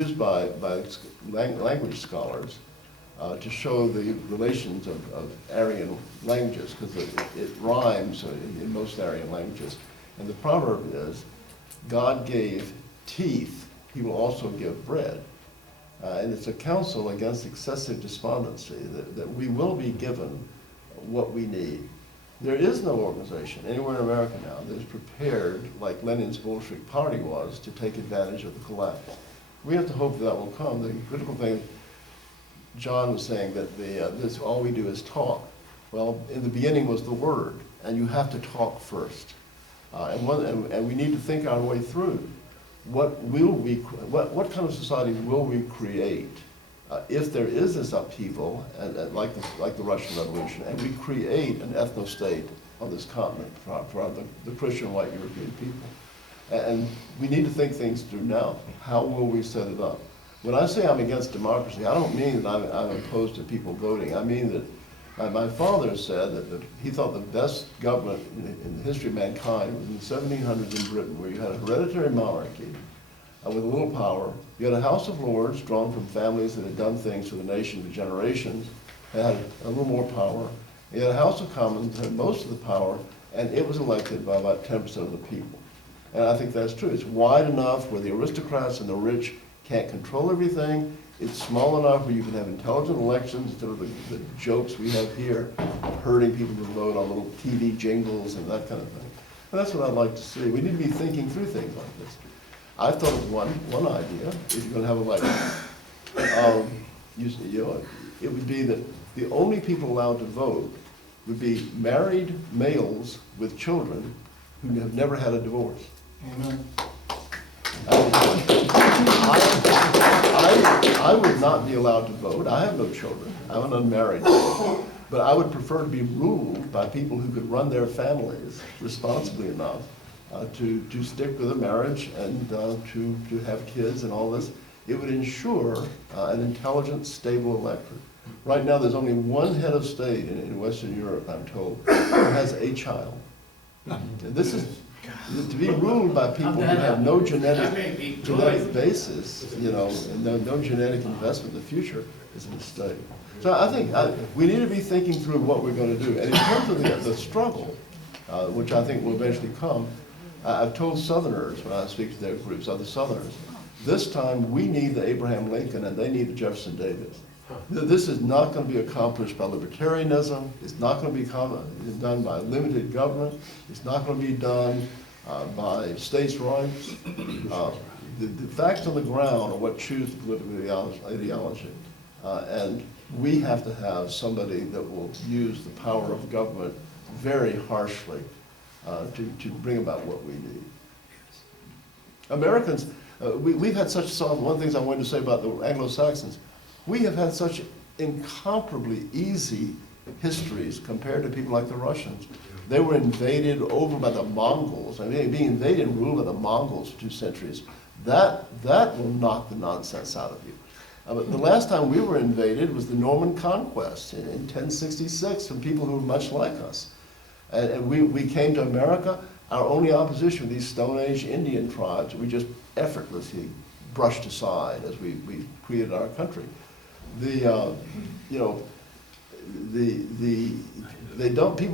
used by language scholars to show the relations of Aryan languages, because it rhymes in most Aryan languages. And the proverb is, God gave teeth, he will also give bread. And it's a counsel against excessive despondency, that we will be given what we need. There is no organization anywhere in America now that is prepared, like Lenin's Bolshevik Party was, to take advantage of the collapse. We have to hope that will come. The critical thing, John was saying that this all we do is talk. Well, in the beginning was the word, and you have to talk first. And we need to think our way through. What kind of society will we create if there is this upheaval, and like the Russian Revolution, and we create an ethno-state on this continent for the Christian white European people? And we need to think things through now. How will we set it up? When I say I'm against democracy, I don't mean that I'm opposed to people voting. I mean that my father said that he thought the best government in the history of mankind was in the 1700s in Britain, where you had a hereditary monarchy with a little power. You had a House of Lords drawn from families that had done things for the nation for generations, had a little more power. You had a House of Commons that had most of the power, and it was elected by about 10% of the people. And I think that's true. It's wide enough where the aristocrats and the rich can't control everything. It's small enough where you can have intelligent elections instead of the jokes we have here, herding people to vote on little TV jingles and that kind of thing. And that's what I'd like to see. We need to be thinking through things like this. I thought of one idea, if you're going to have a election. It would be that the only people allowed to vote would be married males with children who have never had a divorce. Amen. I would not be allowed to vote. I have no children. I'm an unmarried man. But I would prefer to be ruled by people who could run their families responsibly enough to stick with a marriage and to have kids and all this. It would ensure an intelligent, stable electorate. Right now, there's only one head of state in Western Europe, I'm told, who has a child. This is to be ruled by people who have no genetic basis, and no genetic investment in the future is a mistake. So I think we need to be thinking through what we're going to do. And in terms of the struggle, which I think will eventually come, I've told Southerners when I speak to their groups, other Southerners, this time we need the Abraham Lincoln and they need the Jefferson Davis. This is not going to be accomplished by libertarianism. It's not going to be done by limited government. It's not going to be done by states' rights. The facts on the ground are what choose the political ideology. And we have to have somebody that will use the power of government very harshly to bring about what we need. Americans, we've had such soft, one of the things I wanted to say about the Anglo-Saxons, we have had such incomparably easy histories compared to people like the Russians. They were invaded over by the Mongols. I mean, being invaded and ruled by the Mongols for 2 centuries, that will knock the nonsense out of you. But the last time we were invaded was the Norman Conquest in 1066 from people who were much like us. And we came to America. Our only opposition were these Stone Age Indian tribes we just effortlessly brushed aside as we created our country.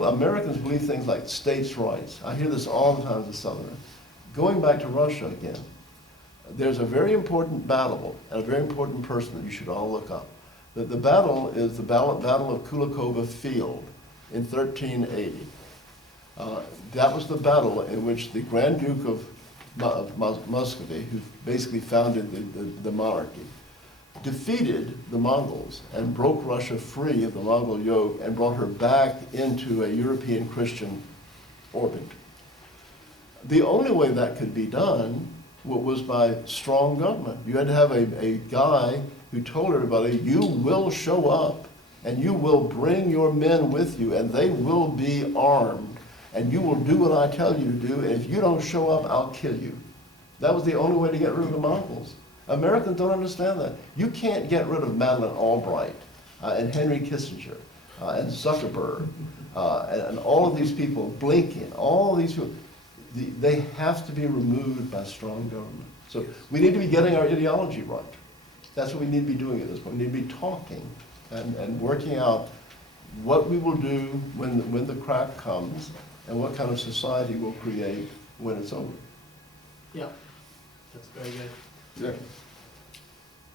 Americans believe things like states' rights. I hear this all the time as a Southerner. Going back to Russia again, there's a very important battle and a very important person that you should all look up. The battle is the Battle of Kulikovo Field in 1380. That was the battle in which the Grand Duke of Muscovy, who basically founded the monarchy, defeated the Mongols and broke Russia free of the Mongol yoke and brought her back into a European Christian orbit. The only way that could be done was by strong government. You had to have a guy who told everybody, you will show up and you will bring your men with you and they will be armed and you will do what I tell you to do, and if you don't show up, I'll kill you. That was the only way to get rid of the Mongols. Americans don't understand that. You can't get rid of Madeleine Albright and Henry Kissinger and Zuckerberg and all of these people, Blinken, all of these people. They have to be removed by strong government. So we need to be getting our ideology right. That's what we need to be doing at this point. We need to be talking and working out what we will do when the crack comes and what kind of society we'll create when it's over. Yeah, that's very good. Yeah.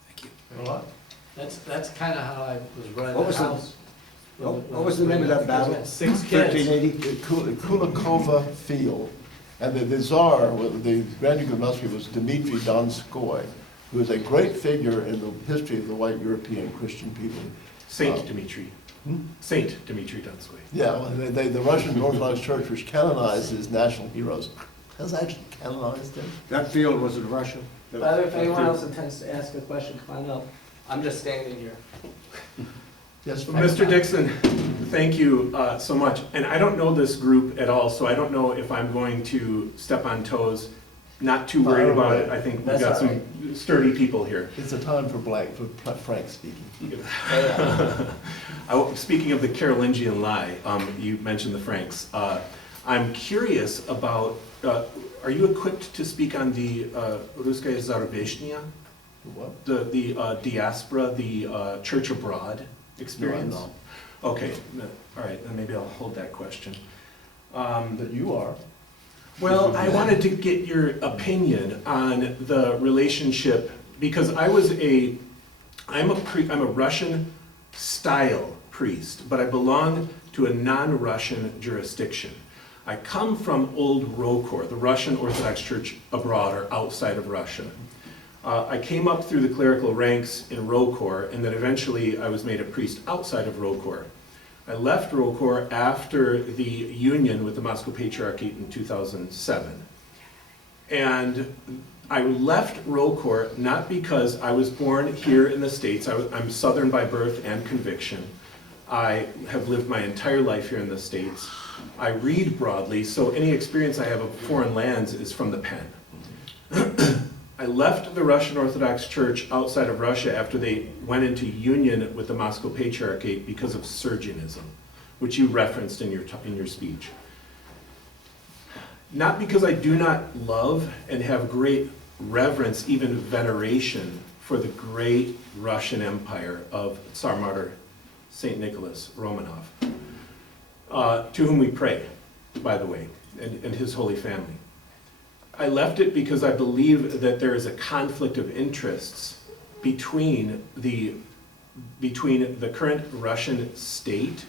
Thank you. All right. That's kind of how I was running What the was the- house. What was the name of that battle? 6 kids. 1380? Kulakova Field. And the Tsar, the Grand Duke of Muscovy, was Dmitry Donskoy, who is a great figure in the history of the white European Christian people. Saint Dmitry. Hmm? Saint Dmitry Donskoy. Yeah, well, the Russian Orthodox Church, which canonized his national heroes, has actually canonized him. That field was in Russia? By the way, if anyone else intends to ask a question, come on up. I'm just standing here. Yes, Mr. Dickson, thank you so much. And I don't know this group at all, so I don't know if I'm going to step on toes. Not too worried about it. I think we've That's got all some sturdy people here. It's a time for Frank speaking. Speaking of the Carolingian lie, you mentioned the Franks. I'm curious about, are you equipped to speak on the Ruskaya Zarubezhnya, What? the diaspora, the church abroad experience? No, Okay, all right, then maybe I'll hold that question. That you are. Well, I wanted to get your opinion on the relationship, because I'm a Russian style priest, but I belong to a non-Russian jurisdiction. I come from Old Rokor, the Russian Orthodox Church abroad or outside of Russia. I came up through the clerical ranks in Rokor, and then eventually I was made a priest outside of Rokor. I left Rokor after the union with the Moscow Patriarchate in 2007. And I left Rokor not because I was born here in the States. I'm Southern by birth and conviction. I have lived my entire life here in the States. I read broadly, so any experience I have of foreign lands is from the pen. I left the Russian Orthodox Church outside of Russia after they went into union with the Moscow Patriarchate because of Sergianism, which you referenced in your speech. Not because I do not love and have great reverence, even veneration, for the great Russian Empire of Tsar Martyr St. Nicholas Romanov, to whom we pray, by the way, and his holy family. I left it because I believe that there is a conflict of interests between the current Russian state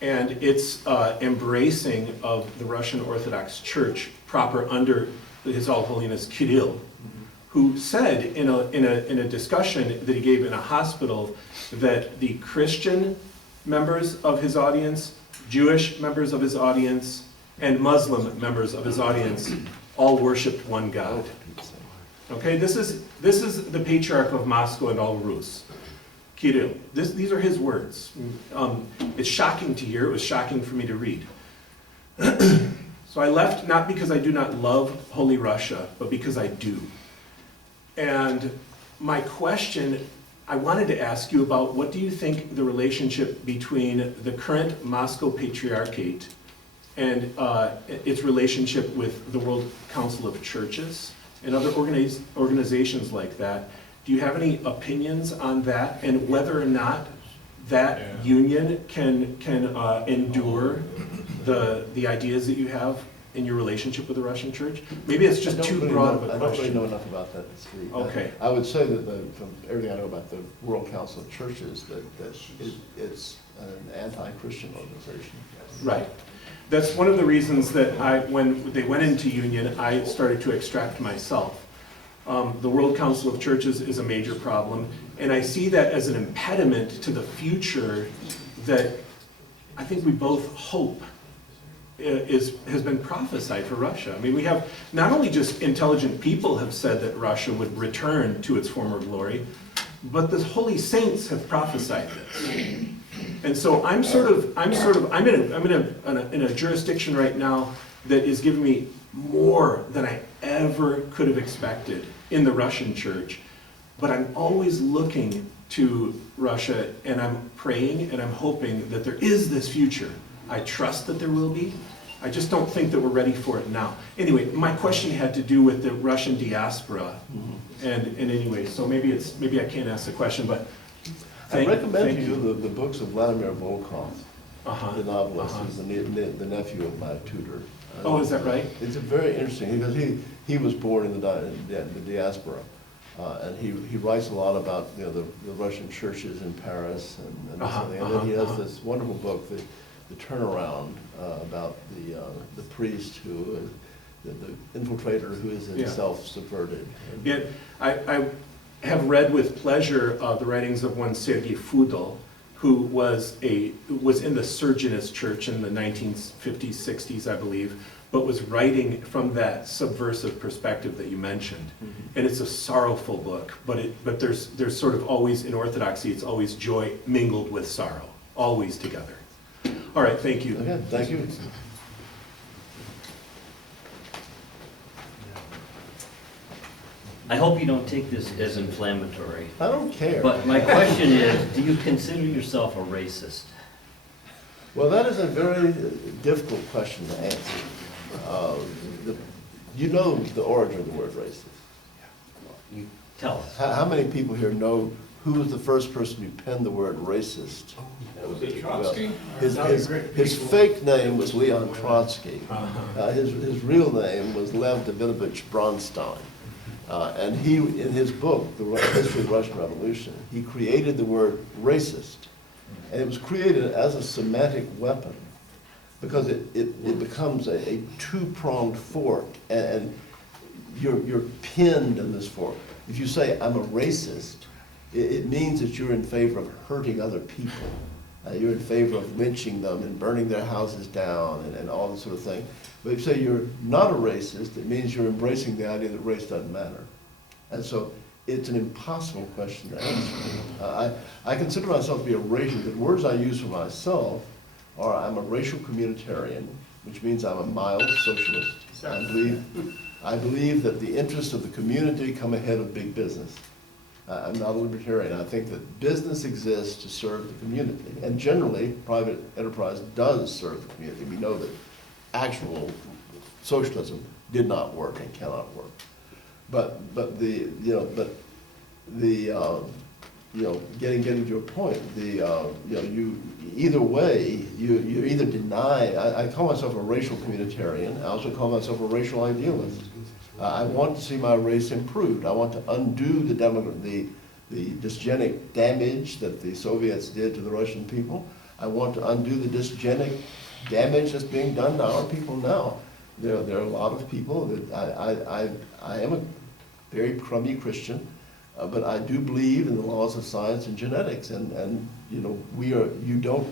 and its embracing of the Russian Orthodox Church proper under His All Holiness Kirill, who said in a discussion that he gave in a hospital that the Christian members of his audience, Jewish members of his audience, and Muslim members of his audience all worshipped one God. Okay, this is the Patriarch of Moscow and all Rus, Kirill. These are his words. It's shocking to hear. It was shocking for me to read. So I left not because I do not love Holy Russia, but because I do. And my question, I wanted to ask you about, what do you think the relationship between the current Moscow Patriarchate and its relationship with the World Council of Churches and other organizations like that? Do you have any opinions on that, and whether or not that union can endure the ideas that you have in your relationship with the Russian Church? Maybe it's just too broad of a I don't really question. know enough about that to speak. Okay. I would say that from everything I know about the World Council of Churches, that it's an anti-Christian organization. Right. That's one of the reasons that when they went into union, I started to extract myself. The World Council of Churches is a major problem, and I see that as an impediment to the future that I think we both hope has been prophesied for Russia. I mean, we have not only just intelligent people have said that Russia would return to its former glory, but the holy saints have prophesied this. And so I'm in a jurisdiction right now that is giving me more than I ever could have expected in the Russian church. But I'm always looking to Russia, and I'm praying and I'm hoping that there is this future. I trust that there will be. I just don't think that we're ready for it now. Anyway, my question had to do with the Russian diaspora, and anyway, so maybe I can't ask the question, but I recommend thank to you the books of Vladimir Volkov, Uh-huh. the novelist, Uh-huh. who's the nephew of my tutor. Oh, is that right? It's a very interesting, because he was born in the diaspora, and he writes a lot about, you know, the Russian churches in Paris and this and that. And then he has this wonderful book, the Turnaround, about the priest who, the infiltrator who is Yeah. himself subverted. Yeah, I have read with pleasure the writings of one Sergei Fudel, who was in the Surgeonist Church in the 1950s, 60s, I believe, but was writing from that subversive perspective that you mentioned. And it's a sorrowful book, but there's sort of always, in Orthodoxy, it's always joy mingled with sorrow, always together. All right, thank you. Okay, thank you. I hope you don't take this as inflammatory, I don't care. but my question is, do you consider yourself a racist? Well, that is a very difficult question to answer. You know the origin of the word racist. You tell us. How many people here know who was the first person who penned the word racist? Was it Trotsky? His fake name was Leon Trotsky. Uh-huh. His real name was Lev Davidovich Bronstein. And he, in his book, The History of the Russian Revolution, he created the word racist. And it was created as a semantic weapon, because it becomes a two-pronged fork, and you're pinned in this fork. If you say, I'm a racist, it means that you're in favor of hurting other people. You're in favor of lynching them and burning their houses down and all this sort of thing. But if you say you're not a racist, it means you're embracing the idea that race doesn't matter. And so it's an impossible question to answer. I consider myself to be a racial, the words I use for myself are, I'm a racial communitarian, which means I'm a mild socialist. I believe that the interests of the community come ahead of big business. I'm not a libertarian. I think that business exists to serve the community. And generally, private enterprise does serve the community. We know that actual socialism did not work and cannot work. But getting to your point, you either way, you either deny. I call myself a racial communitarian. I also call myself a racial idealist. I want to see my race improved. I want to undo the dysgenic damage that the Soviets did to the Russian people. I want to undo the dysgenic damage that's being done to our people now. There are a lot of people that I am a very crummy Christian, but I do believe in the laws of science and genetics, and you don't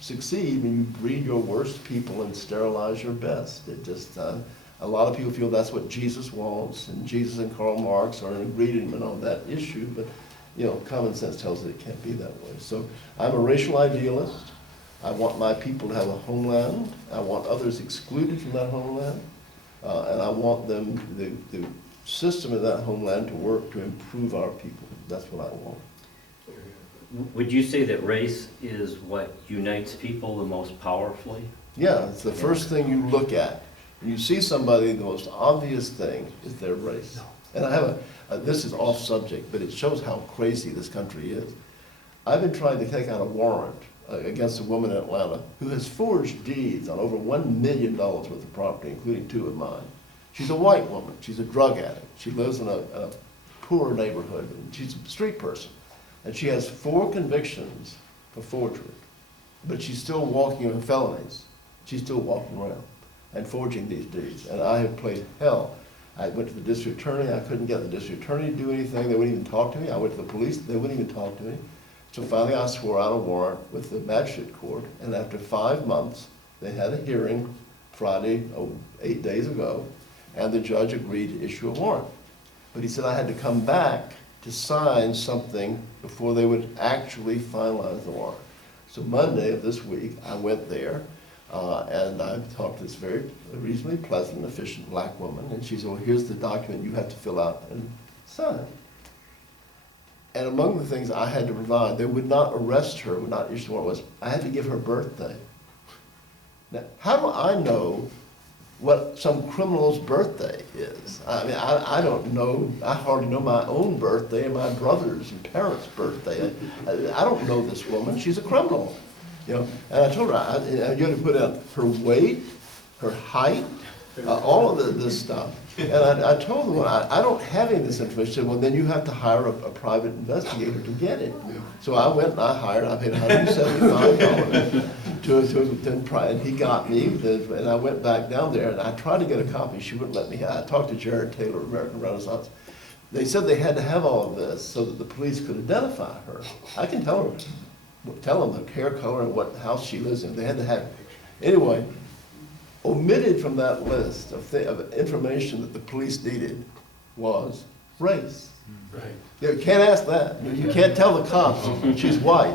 succeed when you breed your worst people and sterilize your best. It just a lot of people feel that's what Jesus wants, and Jesus and Karl Marx are in agreement on that issue, but common sense tells it can't be that way. So I'm a racial idealist. I want my people to have a homeland. I want others excluded from that homeland. And I want the system of that homeland to work to improve our people. That's what I want. Would you say that race is what unites people the most powerfully? Yeah, it's the first thing you look at. When you see somebody, the most obvious thing is their race. And I have this is off subject, but it shows how crazy this country is. I've been trying to take out a warrant against a woman in Atlanta who has forged deeds on over $1 million worth of property, including 2 of mine. She's a white woman. She's a drug addict. She lives in a poor neighborhood. And she's a street person. And she has 4 convictions for forgery. But she's still walking in felonies. She's still walking around and forging these deeds. And I have played hell. I went to the district attorney. I couldn't get the district attorney to do anything. They wouldn't even talk to me. I went to the police. They wouldn't even talk to me. So finally I swore out a warrant with the magistrate court. And after 5 months, they had a hearing Friday, 8 days ago, and the judge agreed to issue a warrant. But he said I had to come back to sign something before they would actually finalize the warrant. So Monday of this week, I went there, and I talked to this very reasonably pleasant, efficient black woman, and she said, well, here's the document you have to fill out and sign. And among the things I had to provide, they would not arrest her, would not issue the warrant, was I had to give her birthday. Now, how do I know what some criminal's birthday is? I mean, I don't know, I hardly know my own birthday and my brother's and parents' birthday. I don't know this woman, she's a criminal, you know? And I told her, you had to put out her weight, her height, all of this stuff. And I told them, I don't have any of this information. She said, well, then you have to hire a private investigator to get it. So I went and I paid $175 and he got me, and I went back down there and I tried to get a copy. She wouldn't let me. I talked to Jared Taylor, American Renaissance. They said they had to have all of this so that the police could identify her. I can tell them the hair color and what house she lives in. They had to have it. Anyway, omitted from that list of information that the police needed was race. Right. You can't ask that. You can't tell the cops she's white,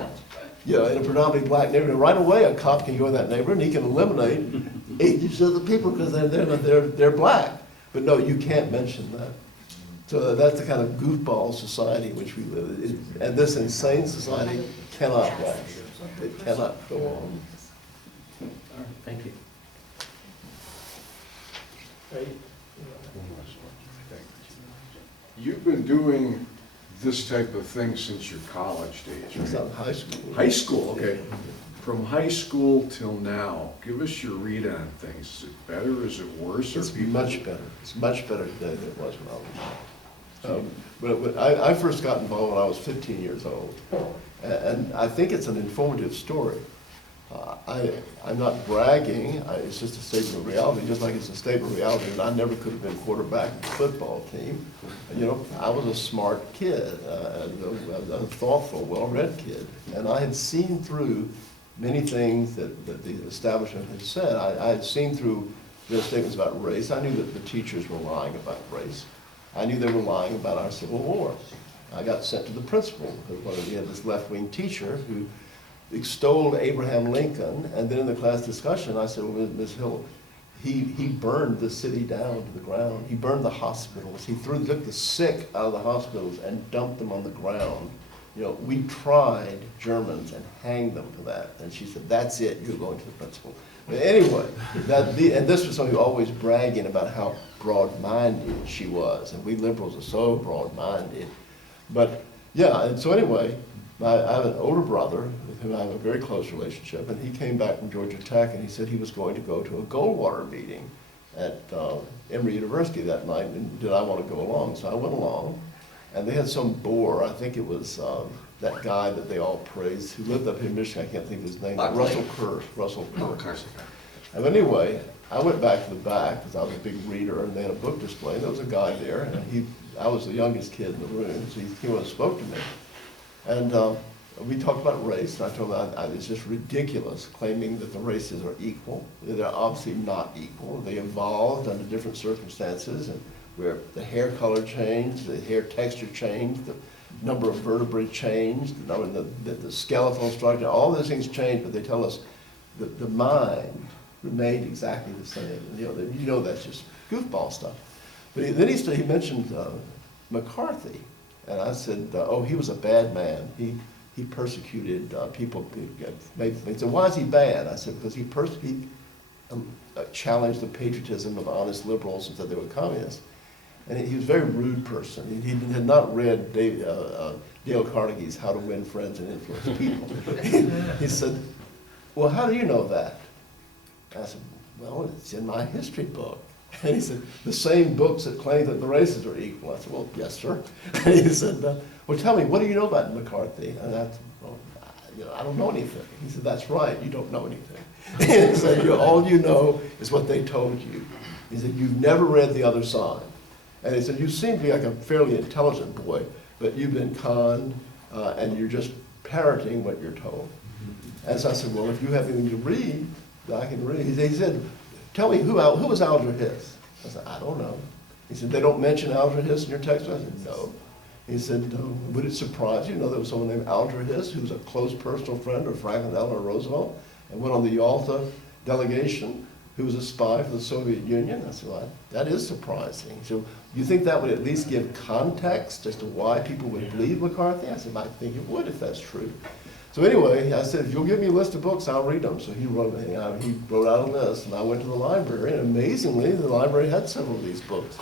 you know, in a predominantly black neighborhood. Right away, a cop can go in that neighborhood and he can eliminate 80% of the people because they're black. But no, you can't mention that. So that's the kind of goofball society in which we live. And this insane society cannot last. It cannot go on. All right, thank you. You've been doing this type of thing since your college days, It's right? not high school. High school, okay. From high school till now, give us your read on things. Is it better, is it worse? It's much better. It's much better today than it was when I was young. But I first got involved when I was 15 years old. And I think it's an informative story. I'm not bragging, it's just a statement of reality, just like it's a statement of reality that I never could have been quarterback of the football team. You know, I was a smart kid, a thoughtful, well-read kid, and I had seen through many things that the establishment had said. I had seen through their statements about race. I knew that the teachers were lying about race. I knew they were lying about our Civil War. I got sent to the principal because we had this left-wing teacher who extolled Abraham Lincoln, and then in the class discussion, I said, well, Ms. Hill, he burned the city down to the ground. He burned the hospitals. He took the sick out of the hospitals and dumped them on the ground. You know, we tried Germans and hanged them for that. And she said, that's it, you're going to the principal. But anyway, and this was somebody always bragging about how broad-minded she was, and we liberals are so broad-minded. But yeah, and so anyway, I have an older brother with whom I have a very close relationship, and he came back from Georgia Tech, and he said he was going to go to a Goldwater meeting at Emory University that night, and did I want to go along? So I went along, and they had some bore, I think it was that guy that they all praised, who lived up in Michigan, I can't think of his name, Russell Kerr. And anyway, I went back to the back, because I was a big reader, and they had a book display, and there was a guy there, and I was the youngest kid in the room, so he came and spoke to me. And we talked about race, and I told him it's just ridiculous claiming that the races are equal. They're obviously not equal. They evolved under different circumstances, and where the hair color changed, the hair texture changed, the number of vertebrae changed, the skeletal structure, all those things changed, but they tell us that the mind remained exactly the same. And, you know that's just goofball stuff. But then he mentioned McCarthy. And I said, oh, he was a bad man. He persecuted people. He said, why is he bad? I said, because he challenged the patriotism of honest liberals and said they were communists. And he was a very rude person. He had not read Dale Carnegie's How to Win Friends and Influence People. He said, well, how do you know that? I said, well, it's in my history book. And he said, the same books that claim that the races are equal. I said, well, yes, sir. And he said, well, tell me, what do you know about McCarthy? And I said, well, I don't know anything. He said, that's right, you don't know anything. He said, all you know is what they told you. He said, you've never read the other side. And he said, you seem to be like a fairly intelligent boy, but you've been conned, and you're just parroting what you're told. And so I said, well, if you have anything to read, I can read. He said, tell me, who was Alger Hiss? I said, I don't know. He said, they don't mention Alger Hiss in your text? I said, no. He said, would it surprise you to know there was someone named Alger Hiss who was a close personal friend of Franklin Delano Roosevelt and went on the Yalta delegation, who was a spy for the Soviet Union? I said, well, that is surprising. So you think that would at least give context as to why people would believe McCarthy? I said, I think it would if that's true. So anyway, I said, if you'll give me a list of books, I'll read them. So he wrote out a list, and I went to the library, and amazingly, the library had several of these books.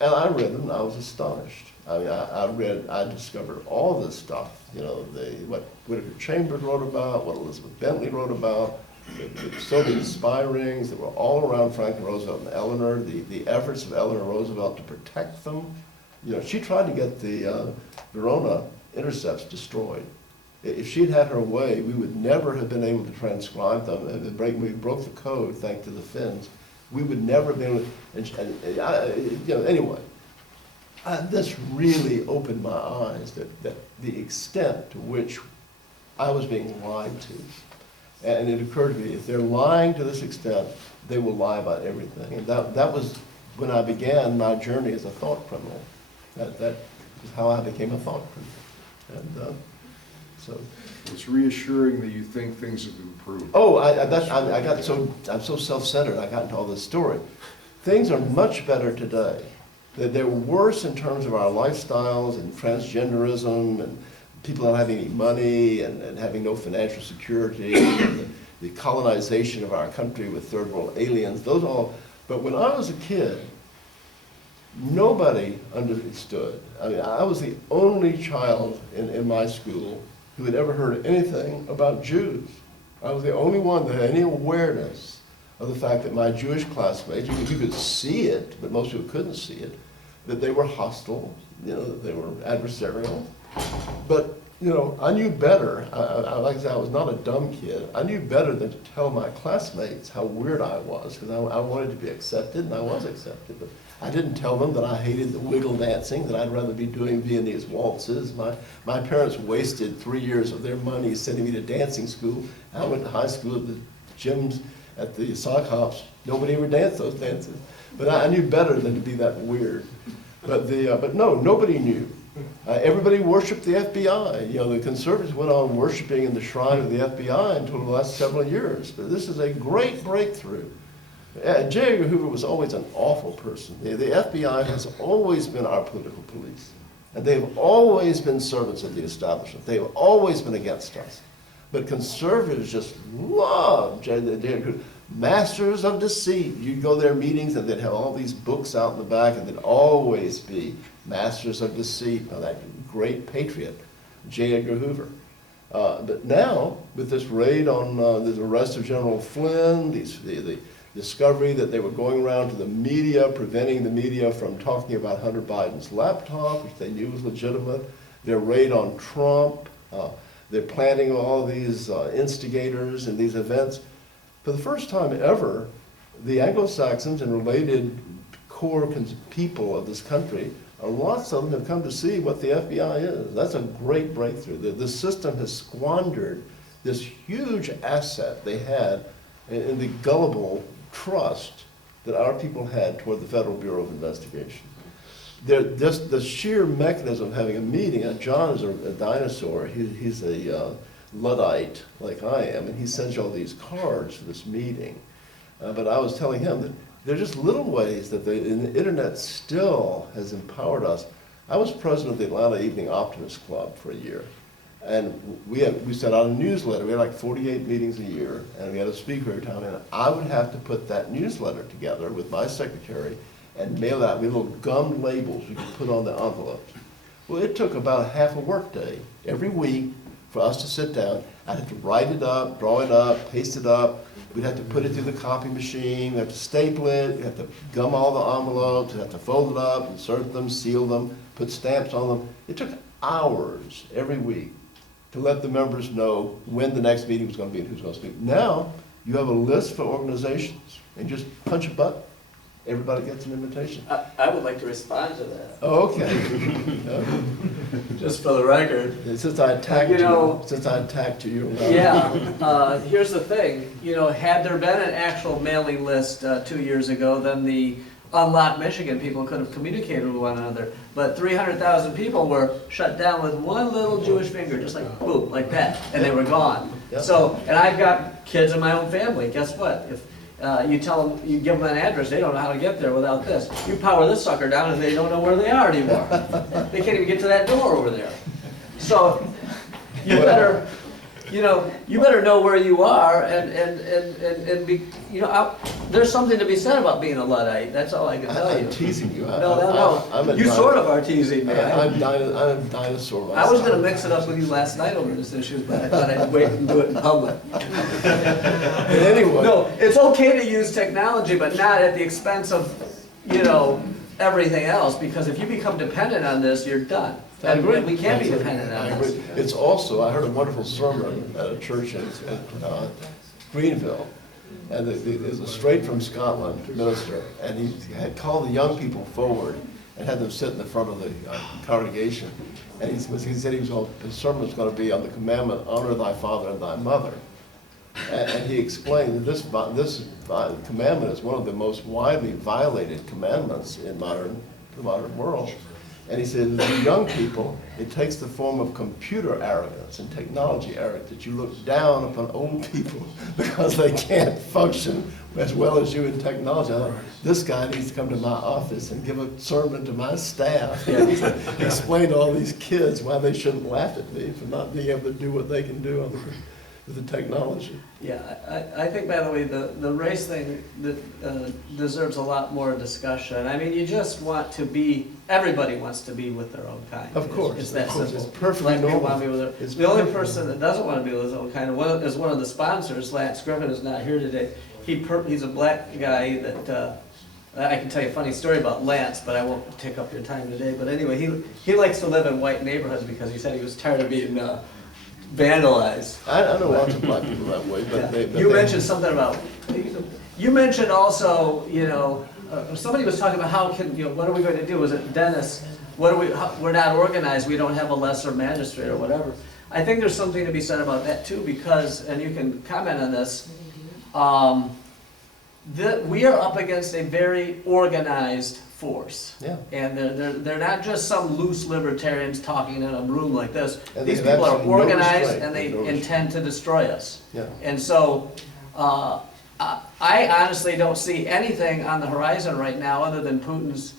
And I read them, and I was astonished. I mean, I discovered all this stuff, you know, what Whittaker Chambers wrote about, what Elizabeth Bentley wrote about, the Soviet spy rings that were all around Franklin Roosevelt and Eleanor, the efforts of Eleanor Roosevelt to protect them. You know, she tried to get the Verona intercepts destroyed. If she'd had her way, we would never have been able to transcribe them. We broke the code, thanks to the Finns. We would never have been able to, anyway. This really opened my eyes that the extent to which I was being lied to. And it occurred to me, if they're lying to this extent, they will lie about everything. And that was when I began my journey as a thought criminal. That is how I became a thought criminal. And so. It's reassuring that you think things have improved. Oh, I'm so self-centered, I got into all this story. Things are much better today. They're worse in terms of our lifestyles and transgenderism and people not having any money and having no financial security, and the colonization of our country with third world aliens, those all. But when I was a kid, nobody understood. I mean, I was the only child in my school who had ever heard anything about Jews. I was the only one that had any awareness of the fact that my Jewish classmates, you could see it, but most people couldn't see it, that they were hostile, you know, that they were adversarial. But, you know, I knew better. Like I said, I was not a dumb kid. I knew better than to tell my classmates how weird I was, because I wanted to be accepted, and I was accepted. But I didn't tell them that I hated the wiggle dancing, that I'd rather be doing Viennese waltzes. My parents wasted 3 years of their money sending me to dancing school. I went to high school at the gyms, at the sock hops. Nobody ever danced those dances. But I knew better than to be that weird. But no, nobody knew. Everybody worshipped the FBI. You know, the conservatives went on worshiping in the shrine of the FBI until the last several years. But this is a great breakthrough. J. Edgar Hoover was always an awful person. The FBI has always been our political police. And they've always been servants of the establishment. They've always been against us. But conservatives just love J. Edgar Hoover. Masters of deceit. You'd go to their meetings and they'd have all these books out in the back, and they'd always be Masters of Deceit. Now, that great patriot, J. Edgar Hoover. But now, with this raid on the arrest of General Flynn, the discovery that they were going around to the media, preventing the media from talking about Hunter Biden's laptop, which they knew was legitimate, their raid on Trump, they're planning all these instigators and these events. For the first time ever, the Anglo-Saxons and related core people of this country, lots of them have come to see what the FBI is. That's a great breakthrough. The system has squandered this huge asset they had in the gullible trust that our people had toward the Federal Bureau of Investigation. The sheer mechanism of having a meeting, and John is a dinosaur, he's a Luddite like I am, and he sends you all these cards for this meeting. But I was telling him that they're just little ways that the internet still has empowered us. I was president of the Atlanta Evening Optimist Club for a year, and we sent out a newsletter. We had like 48 meetings a year, and we had a speaker every time, and I would have to put that newsletter together with my secretary and mail out. We had little gummed labels we could put on the envelopes. Well, it took about half a workday every week for us to sit down. I'd have to write it up, draw it up, paste it up. We'd have to put it through the copy machine. We'd have to staple it. We'd have to gum all the envelopes. We'd have to fold it up, insert them, seal them, put stamps on them. It took hours every week to let the members know when the next meeting was going to be and who's going to speak. Now, you have a list for organizations, and just punch a button. Everybody gets an invitation. I would like to respond to that. Oh, okay. Just for the record. Since I attacked you. Here's the thing. You know, had there been an actual mailing list 2 years ago, then the unlocked Michigan people could have communicated with one another. But 300,000 people were shut down with one little Jewish finger, just like boom, like that, and they were gone. Yep. So, and I've got kids in my own family. Guess what? If you tell them, you give them an address, they don't know how to get there without this. You power this sucker down and they don't know where they are anymore. They can't even get to that door over there. So you better you know, you better know where you are and be, you know, there's something to be said about being a Luddite, that's all I can tell you. I'm teasing you. No, I'm a you sort of are teasing me. I'm a dinosaur myself. I was gonna mix it up with you last night over this issue, but I thought I'd wait and do it in public. But anyway. No, it's okay to use technology, but not at the expense of, you know, everything else, because if you become dependent on this, you're done. I agree. And we can't be dependent I on agree. this. It's also, I heard a wonderful sermon at a church in Greenville, and it was a straight from Scotland minister, and he had called the young people forward and had them sit in the front of the congregation. And he said his sermon was going to be on the commandment, honor thy father and thy mother. And he explained that this commandment is one of the most widely violated commandments in the modern world. And he said, the young people, it takes the form of computer arrogance and technology arrogance, that you look down upon old people because they can't function as well as you in technology. I thought, this guy needs to come to my office and give a sermon to my staff. Explain to all these kids why they shouldn't laugh at me for not being able to do what they can do with the technology. Yeah, I think, by the way, the race thing that deserves a lot more discussion. I mean, you just want to be, everybody wants to be with their own kind. Of course, It's that of course, simple. it's perfectly Black people normal. want to be with their, It's the only perfectly person that doesn't want to be with his own kind is one of the sponsors, Lance Griffin, is not here today. He's a black guy that, I can tell you a funny story about Lance, but I won't take up your time today. But anyway, he likes to live in white neighborhoods because he said he was tired of being vandalized. I know lots of black people that way, Yeah. but You mentioned something about, you mentioned also, you know, somebody was talking about how can, you know, what are we going to do? Was it Dennis? We're not organized, we don't have a lesser magistrate or whatever. I think there's something to be said about that too, because, and you can comment on this, we are up against a very organized force. Yeah. And they're not just some loose libertarians talking in a room like this. And they These have people are absolutely no organized restraint. and they No restraint. intend to destroy us. Yeah. And so, I honestly don't see anything on the horizon right now other than Putin's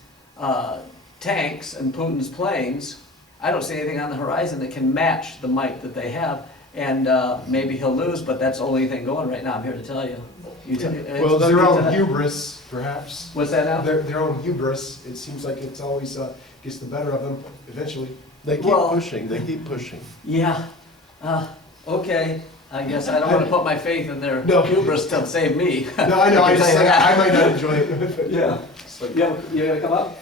tanks and Putin's planes. I don't see anything on the horizon that can match the might that they have. And maybe he'll lose, but that's the only thing going right now, I'm here to tell you. Well, Their What's own hubris, perhaps. that now? Their own hubris, it seems like it's always gets the better of them eventually. They keep Well- pushing, they keep pushing. Yeah, okay, I guess I don't wanna put my faith in their No. hubris to save me. No, I know, I can just, tell you that. I might not enjoy it. Yeah. It's like- You gonna come up?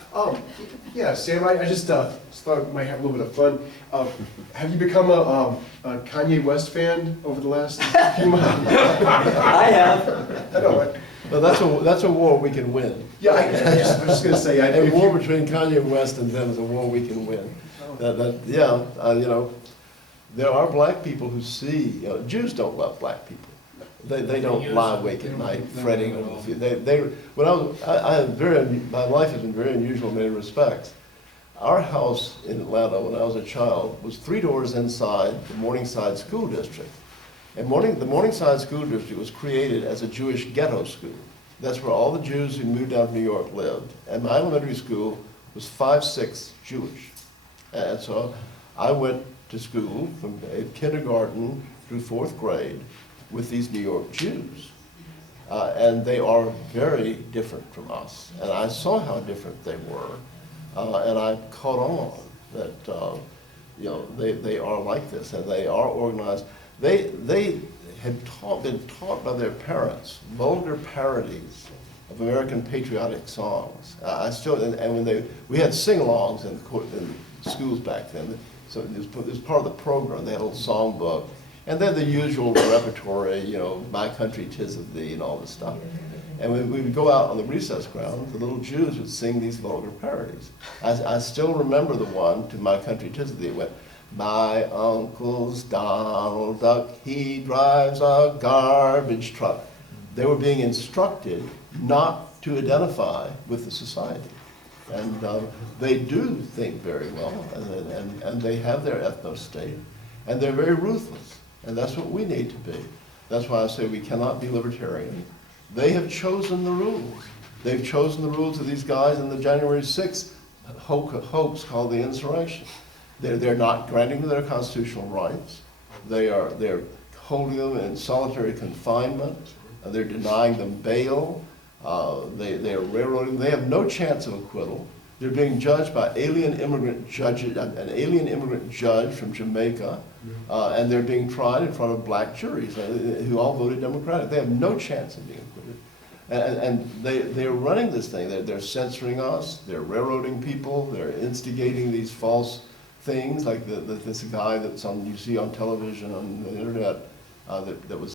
Yeah, Sam, I just thought it might have a little bit of fun. Have you become a Kanye West fan over the last few months? I have. I know, But that's a war we can win. yeah, I was just gonna say, A if war you- between Kanye West and them is a war we can win. You know, there are black people who see, you know, Jews don't love black people. They don't lie awake at night fretting over the future. My life has been very unusual in many respects. Our house in Atlanta, when I was a child, was 3 doors inside the Morningside School District. And the Morningside School District was created as a Jewish ghetto school. That's where all the Jews who moved down to New York lived. And my elementary school was 5/6 Jewish. And so I went to school from kindergarten through 4th grade with these New York Jews. And they are very different from us. And I saw how different they were. And I caught on that, you know, they are like this, and they are organized. They had been taught by their parents vulgar parodies of American patriotic songs. And when we had sing-alongs in schools back then, so it was part of the program. They had a little songbook, and then the usual repertory, you know, "My Country 'Tis of Thee" and all this stuff. And when we would go out on the recess ground, the little Jews would sing these vulgar parodies. I still remember the one to "My Country 'Tis of Thee." It went, "My uncle's Donald Duck, he drives a garbage truck." They were being instructed not to identify with the society. And they do think very well, and they have their ethno-state, and they're very ruthless. And that's what we need to be. That's why I say we cannot be libertarian. They have chosen the rules. They've chosen the rules of these guys in the January 6th hoax called the insurrection. They're not granting their constitutional rights. They're holding them in solitary confinement. They're denying them bail. They are railroading. They have no chance of acquittal. They're being judged by alien immigrant judges, an alien immigrant judge from Jamaica, and they're being tried in front of black juries who all voted Democratic. They have no chance of being acquitted. And they're running this thing. They're censoring us. They're railroading people. They're instigating these false things, like this guy that's on, you see on television, on the internet, that was